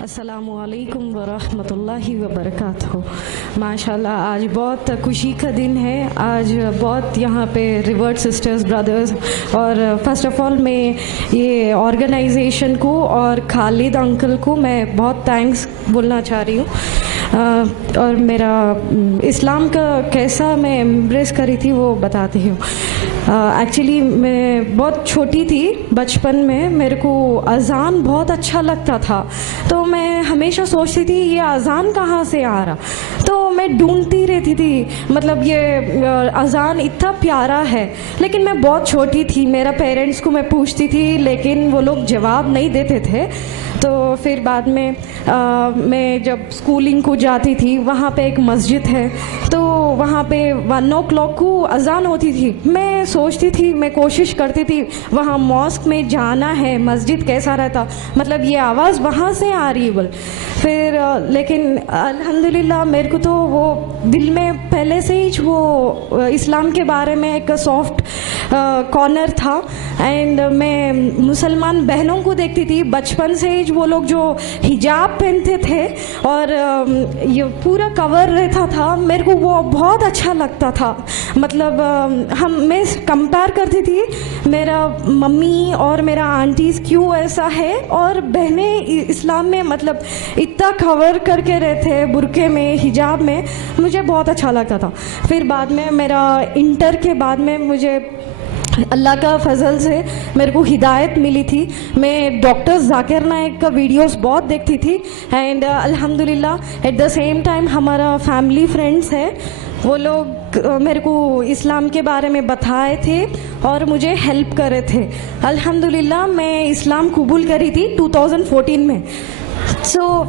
अस्सलामुअलैकुम वरहमतुल्लाहि वबरकातुहू। माशाल्लाह आज बहुत खुशी का दिन है। आज बहुत यहाँ पे रिवर्ड सिस्टर्स ब्रदर्स और फर्स्ट ऑफ ऑल मैं ये ऑर्गेनाइजेशन को और खालिद अंकल को मैं बहुत थैंक्स बोलना चाह रही हूँ। और मेरा इस्लाम का कैसा मैं एम्ब्रेस करी थी वो बताती हूँ। एक्चुअली मैं बहुत छोटी थी, बचपन में मेरे को अज़ान बहुत अच्छा लगता था, तो मैं हमेशा सोचती थी ये अज़ान कहाँ से आ रहा, तो मैं ढूंढती रहती थी मतलब ये अज़ान इतना प्यारा है। लेकिन मैं बहुत छोटी थी, मेरा पेरेंट्स को मैं पूछती थी लेकिन वो लोग जवाब नहीं देते थे। तो फिर बाद में मैं जब स्कूलिंग को जाती थी, वहाँ पे एक मस्जिद है, तो वहाँ पे 1 o'clock को अज़ान होती थी। मैं सोचती थी, मैं कोशिश करती थी वहाँ मॉस्क में जाना है, मस्जिद कैसा रहता, मतलब ये आवाज़ वहाँ से आ रही है बोल। फिर लेकिन अल्हम्दुलिल्लाह मेरे को तो वो दिल में पहले से ही वो इस्लाम के बारे में एक सॉफ्ट कॉर्नर था। एंड मैं मुसलमान बहनों को देखती थी बचपन से ही, वो लोग जो हिजाब पहनते थे और ये पूरा कवर रहता था, मेरे को वो बहुत अच्छा लगता था। मतलब मैं कंपेयर करती थी मेरा मम्मी और मेरा आंटीज़ क्यों ऐसा है, और बहनें इस्लाम में मतलब इतना कवर करके रहते हैं बुरके में, हिजाब में, मुझे बहुत अच्छा लगता था। फिर बाद में मेरा इंटर के बाद में मुझे अल्लाह का फजल से मेरे को हिदायत मिली थी। मैं डॉक्टर जाकिर नाइक का वीडियोस बहुत देखती थी एंड अल्हम्दुलिल्लाह एट द सेम टाइम हमारा फैमिली फ्रेंड्स है, वो लोग मेरे को इस्लाम के बारे में बताए थे और मुझे हेल्प कर रहे थे। अल्हम्दुलिल्लाह मैं इस्लाम कबूल करी थी 2014 में।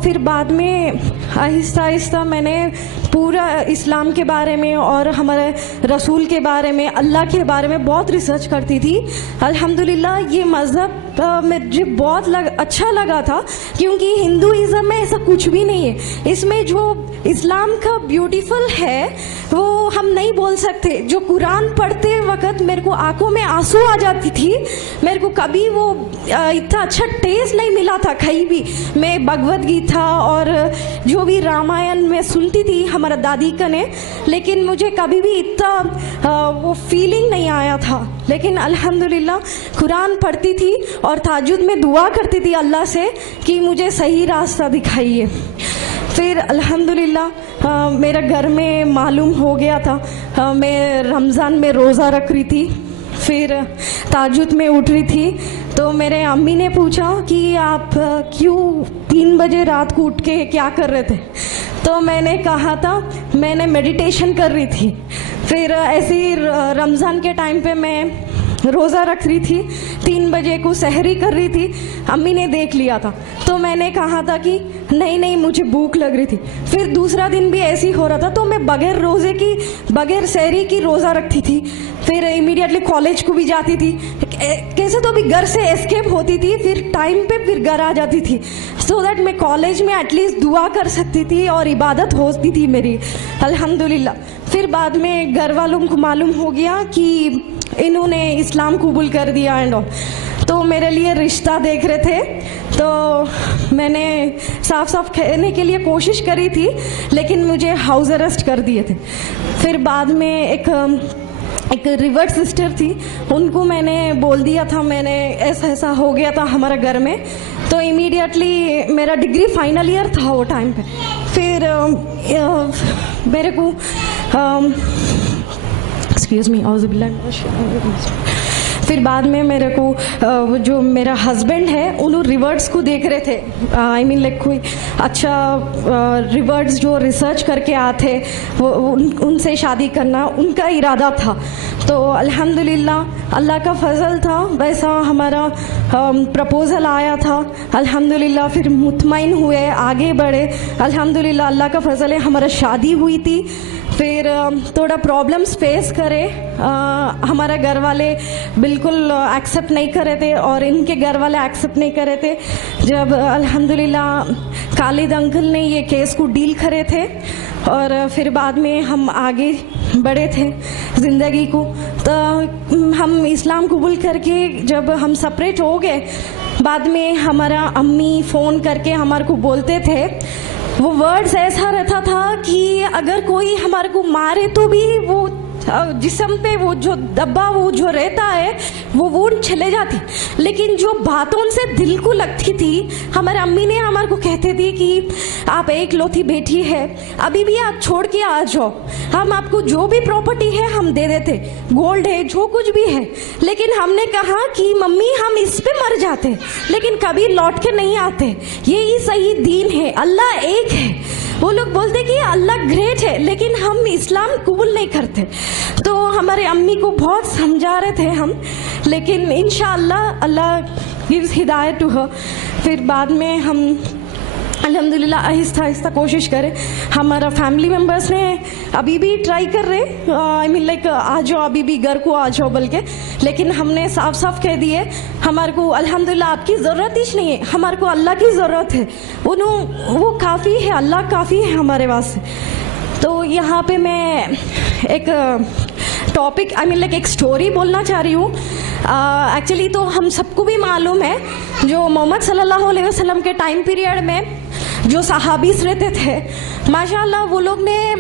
फिर बाद में आहिस्ता आहिस्ता मैंने पूरा इस्लाम के बारे में और हमारे रसूल के बारे में, अल्लाह के बारे में बहुत रिसर्च करती थी। अल्हम्दुलिल्लाह ये मज़हब मुझे बहुत अच्छा लगा था, क्योंकि हिंदुइज़्म में ऐसा कुछ भी नहीं है। इसमें जो इस्लाम का ब्यूटीफुल है वो हम नहीं बोल सकते। जो कुरान पढ़ते वक्त मेरे को आंखों में आंसू आ जाती थी, मेरे को कभी वो इतना अच्छा टेस्ट नहीं मिला था कहीं भी। मैं भगवद गीता और जो भी रामायण में सुनती थी हमारा दादी का ने, लेकिन मुझे कभी भी इतना वो फीलिंग नहीं आया था। लेकिन अल्हम्दुलिल्लाह कुरान पढ़ती थी और ताजुद में दुआ करती थी अल्लाह से कि मुझे सही रास्ता दिखाइए। फिर अल्हम्दुलिल्लाह मेरा घर में मालूम हो गया था, मैं रमज़ान में रोज़ा रख रही थी, फिर ताजुद में उठ रही थी, तो मेरे अम्मी ने पूछा कि आप क्यों 3 बजे रात को उठ के क्या कर रहे थे, तो मैंने कहा था मैंने मेडिटेशन कर रही थी। फिर ऐसे ही रमज़ान के टाइम पे मैं रोज़ा रख रही थी, 3 बजे को सहरी कर रही थी, अम्मी ने देख लिया था, तो मैंने कहा था कि नहीं मुझे भूख लग रही थी। फिर दूसरा दिन भी ऐसे ही हो रहा था, तो मैं बगैर रोज़े की, बगैर सहरी की रोज़ा रखती थी। फिर इमीडिएटली कॉलेज को भी जाती थी, कैसे तो भी घर से एस्केप होती थी, फिर टाइम पे फिर घर आ जाती थी, सो दैट मैं कॉलेज में एटलीस्ट दुआ कर सकती थी और इबादत होती थी मेरी अल्हम्दुलिल्लाह। फिर बाद में घर वालों को मालूम हो गया कि इन्होंने इस्लाम कबूल कर दिया एंड ऑल, तो मेरे लिए रिश्ता देख रहे थे, तो मैंने साफ साफ कहने के लिए कोशिश करी थी, लेकिन मुझे हाउस अरेस्ट कर दिए थे। फिर बाद में एक रिवर्ड सिस्टर थी, उनको मैंने बोल दिया था मैंने ऐसा हो गया था हमारा घर में, तो इमीडिएटली मेरा डिग्री फाइनल ईयर था वो टाइम पे। फिर मेरे को एक्सक्यूज मी, फिर बाद में मेरे को जो मेरा हस्बैंड है उन्होंने रिवर्ड्स को देख रहे थे, आई मीन लाइक कोई अच्छा रिवर्ड्स जो रिसर्च करके आते वो उनसे शादी करना उनका इरादा था। तो अल्हम्दुलिल्लाह अल्लाह का फजल था, वैसा हमारा प्रपोज़ल आया था अल्हम्दुलिल्लाह। फिर मुतमईन हुए, आगे बढ़े अल्हम्दुलिल्लाह, अल्लाह का फजल है हमारा शादी हुई थी। फिर थोड़ा प्रॉब्लम्स फेस करे, हमारा घर वाले बिल्कुल एक्सेप्ट नहीं कर रहे थे और इनके घर वाले एक्सेप्ट नहीं कर रहे थे। जब अल्हम्दुलिल्लाह खालिद अंकल ने ये केस को डील करे थे और फिर बाद में हम आगे बढ़े थे ज़िंदगी को, तो हम इस्लाम कबूल करके जब हम सेपरेट हो गए, बाद में हमारा अम्मी फ़ोन करके हमारे को बोलते थे, वो वर्ड्स ऐसा रहता था कि अगर कोई हमारे को मारे तो भी वो जिस्म पे वो जो दब्बा वो जो रहता है वो वुंड चले जाती, लेकिन जो बातों से दिल को लगती थी, हमारे अम्मी ने हमारे को कहते थे कि आप एक लौती बेटी है, अभी भी आप छोड़ के आ जाओ, हम आपको जो भी प्रॉपर्टी है हम दे देते, गोल्ड है जो कुछ भी है। लेकिन हमने कहा कि मम्मी हम इस पे मर जाते लेकिन कभी लौट के नहीं आते, यही सही दीन है, अल्लाह एक है। वो लोग बोलते कि अल्लाह ग्रेट है लेकिन हम इस्लाम कबूल नहीं करते। तो हमारे अम्मी को बहुत समझा रहे थे हम, लेकिन इंशाअल्लाह अल्लाह गिव्स हिदायत टू हर। फिर बाद में हम अल्हम्दुलिल्लाह आहिस्ता आहिस्ता कोशिश करें। हमारा फैमिली मेम्बर्स ने अभी भी ट्राई कर रहे, आई मीन लाइक आ जाओ, अभी भी घर को आ जाओ बोल के, लेकिन हमने साफ साफ कह दिए हमारे को अल्हम्दुलिल्लाह आपकी ज़रूरत ही नहीं है, हमारे को अल्लाह की ज़रूरत है, वो काफ़ी है, अल्लाह काफ़ी है हमारे वास्ते। तो यहाँ पे मैं एक टॉपिक आई मीन लाइक एक स्टोरी बोलना चाह रही हूँ। एक्चुअली तो हम सबको भी मालूम है जो मोहम्मद सल्लल्लाहु अलैहि वसल्लम के टाइम पीरियड में जो सहाबीस रहते थे, माशाल्लाह वो लोग ने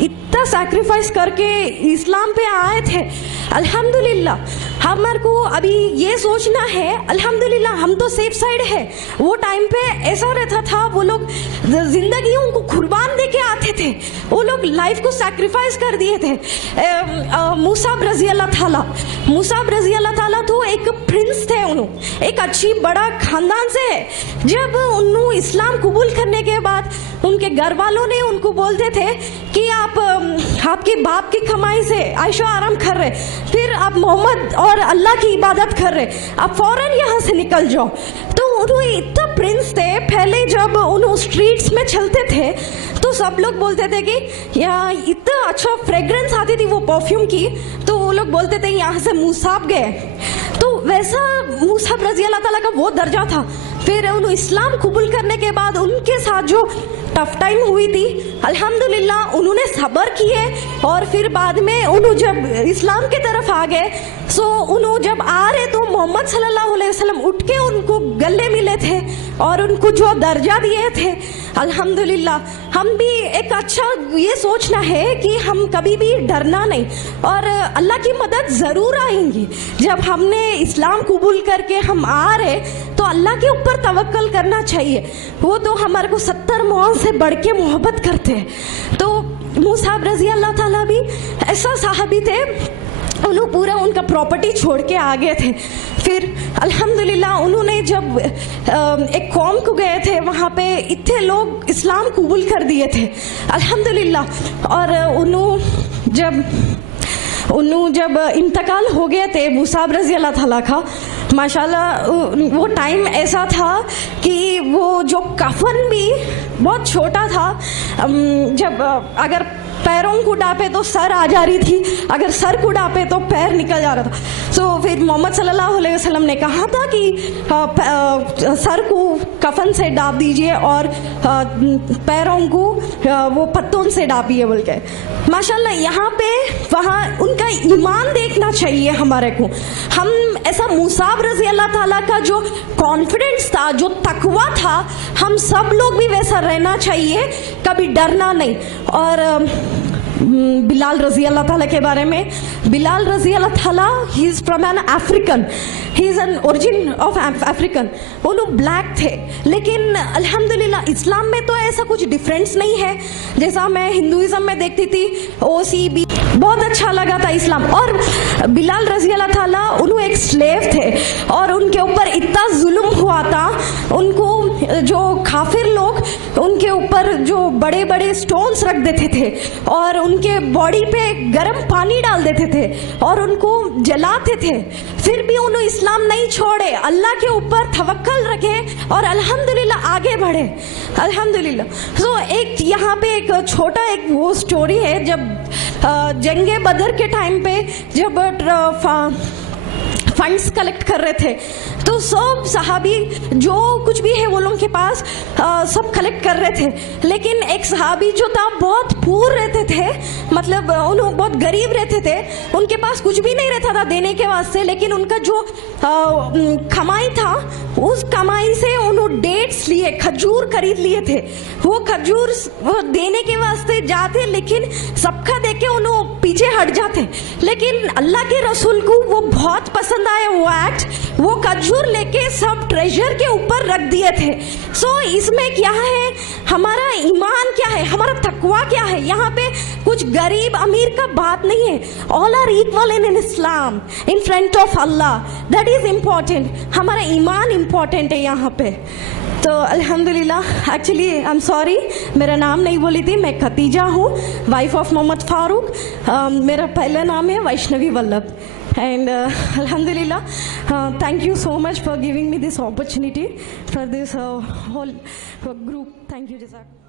इतना सैक्रिफाइस करके इस्लाम पे आए थे। अल्हम्दुलिल्लाह हमारे को अभी ये सोचना है अल्हम्दुलिल्लाह हम तो सेफ साइड है। वो टाइम पे ऐसा रहता था, वो लोग जिंदगी उनको कुर्बान दे के आते थे, वो लोग लाइफ को सैक्रिफाइस कर दिए थे। मुसाब रजी अल्लाह ताला तो एक प्रिंस थे, उन्होंने एक अच्छी बड़ा खानदान से है। जब उन्होंने इस्लाम कबूल करने के बाद उनके घर वालों ने उनको बोलते थे कि आप आपके बाप की कमाई से आयशो आराम कर रहे, फिर आप मोहम्मद और अल्लाह की इबादत कर रहे, आप फौरन यहाँ से निकल जाओ। तो उन्होंने इतना प्रिंस थे, पहले जब उन्होंने स्ट्रीट्स में चलते थे तो सब लोग बोलते थे कि यहाँ इतना अच्छा फ्रेग्रेंस आती थी वो परफ्यूम की, तो वो लोग बोलते थे यहाँ से मुसाब गए। तो वैसा मुसाब रजी अल्लाह ताला का वो दर्जा था। फिर उन्होंने इस्लाम कबूल करने के बाद उनके साथ जो टफ टाइम हुई थी, अल्हम्दुलिल्लाह उन्होंने सब्र किए और फिर बाद में उन्होंने जब इस्लाम की तरफ आ गए, सो उन्होंने जब आ रहे तो मोहम्मद सल्लल्लाहु अलैहि वसल्लम उठ के उनको गले मिले थे और उनको जो दर्जा दिए थे। अल्हम्दुलिल्लाह हम भी एक अच्छा ये सोचना है कि हम कभी भी डरना नहीं और अल्लाह की मदद ज़रूर आएंगी। जब हमने इस्लाम कबूल करके हम आ रहे तो अल्लाह के ऊपर तवक्कल करना चाहिए, वो तो हमारे को 70 मौत से बढ़ के मोहब्बत करते हैं। तो मुसाब रजी अल्लाह ताला भी ऐसा साहबी थे, उन्होंने पूरा उनका प्रॉपर्टी छोड़ के आ गए थे। फिर अल्हम्दुलिल्लाह उन्होंने जब एक कौम को गए थे, वहाँ पे इतने लोग इस्लाम कबूल कर दिए थे अल्हम्दुलिल्लाह। और उन्होंने जब इंतकाल हो गए थे मुसाब रजी अल्लाह ताला का, माशाल्लाह वो टाइम ऐसा था कि वो जो कफन भी बहुत छोटा था, जब अगर पैरों को डापे तो सर आ जा रही थी, अगर सर को डापे तो पैर निकल जा रहा था। सो फिर मोहम्मद सल्लल्लाहु अलैहि वसल्लम ने कहा था कि सर को कफन से डाप दीजिए और पैरों को वो पत्तों से डापिए बोल के। माशाल्लाह यहाँ पे वहाँ उनका ईमान देखना चाहिए हमारे को। हम ऐसा मुसाब रजी अल्लाह ताला का जो कॉन्फिडेंस था, जो तकवा था, हम सब लोग भी वैसा रहना चाहिए, कभी डरना नहीं। और बिलाल रजी अल्लाह ताला के बारे में, बिलाल रजी अल्लाह ताला he is from an African, he is an origin of African. वो लोग ब्लैक थे, लेकिन अल्हम्दुलिल्लाह इस्लाम में तो ऐसा कुछ डिफरेंस नहीं है जैसा मैं हिंदुइज्म में देखती थी। OCB बहुत अच्छा लगा था इस्लाम। और बिलाल रजी अल्लाह ताला उन्होंने एक स्लेव थे और उनके ऊपर इतना जुल्म हुआ था, उनको जो काफिर लोग उनके ऊपर जो बड़े बड़े स्टोन्स रख देते थे और उनके बॉडी पे गर्म पानी डाल देते थे और उनको जलाते थे, फिर भी उन्होंने इस्लाम नहीं छोड़े, अल्लाह के ऊपर तवक्कल रखे और अल्हम्दुलिल्लाह आगे बढ़े अल्हम्दुलिल्लाह। तो एक यहाँ पे एक छोटा एक वो स्टोरी है, जब जंगे बदर के टाइम पे जब फंड्स कलेक्ट कर रहे थे तो सब सहाबी जो कुछ भी है वो लोगों के के पास सब कलेक्ट कर रहे थे, लेकिन एक सहाबी जो था बहुत पूर रहते थे, मतलब उन्होंने बहुत गरीब रहते थे, उनके पास कुछ भी नहीं रहता था देने के वास्ते, लेकिन उनका जो कमाई था उस कमाई से उन्होंने डेट्स लिए, खजूर खरीद लिए थे। वो खजूर देने के वास्ते जाते, लेकिन सबका देख के उन्होंने पीछे हट जाते, लेकिन अल्लाह के रसूल को वो बहुत पसंद आया वो एक्ट, वो खजूर लेके सब ट्रेजर के ऊपर रख दिए थे। सो इसमें क्या है, हमारा ईमान क्या है, हमारा तकवा क्या है, यहाँ पे कुछ गरीब अमीर का बात नहीं है, all are equal in Islam in front of Allah, that is important, हमारा ईमान इम्पोर्टेंट है यहाँ पे। तो अल्हम्दुलिल्लाह, एक्चुअली आई एम सॉरी मेरा नाम नहीं बोली थी, मैं खतीजा हूँ, वाइफ ऑफ मोहम्मद फारूक, मेरा पहला नाम है Vaishnavi Vallabh. And Alhamdulillah, thank you so much for giving me this opportunity for this whole group. Thank you, Jazak.